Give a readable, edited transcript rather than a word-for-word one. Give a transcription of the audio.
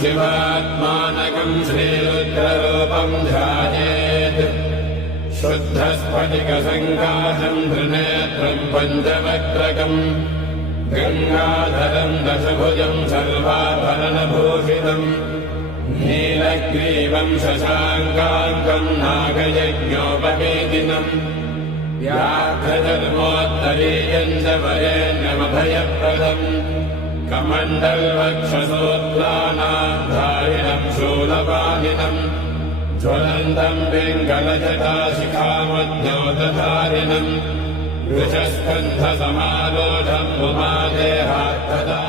शिवात्मानकम् श्रीरुद्ररूपम् ध्यायेत् शुद्धस्फटिकसङ्काशम् त्रिनेत्रम् पञ्चवक्त्रकम् गङ्गाधरम् दशभुजम् सर्वाभरणभूषितम् नीलग्रीवम् शशाङ्काङ्कम् नागयज्ञोपवेदिनम् व्याघ्रधर्मोत्तरीयम् च वरेण्यमभयप्रदम् कमण्डलवक्षसोत्तानाधारिणम् शूलपाणिनम् ज्वलन्तम् पिङ्गलजटाशिखामद्योतधारिणम् वृषस्कन्धसमारोढम् उमादेहार्थदा